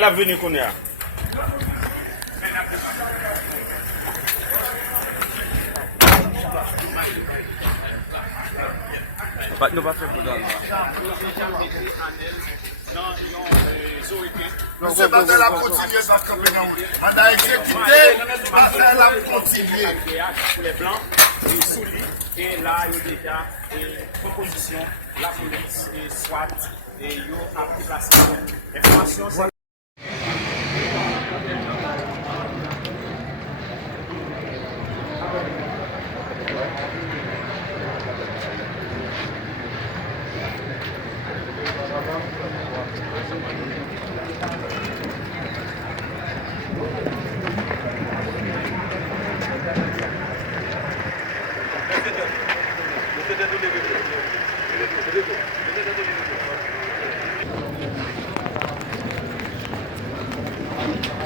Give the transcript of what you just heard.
Elle a venu qu'on est là. Nous pas faire pour Monsieur Batel a continué sa campagne. Mandat exécuté, Batel a continué. Pour les blancs, et sous lit, et là, il y a déjà une proposition, la police, et SWAT, et il y a pris place. Information, Thank you.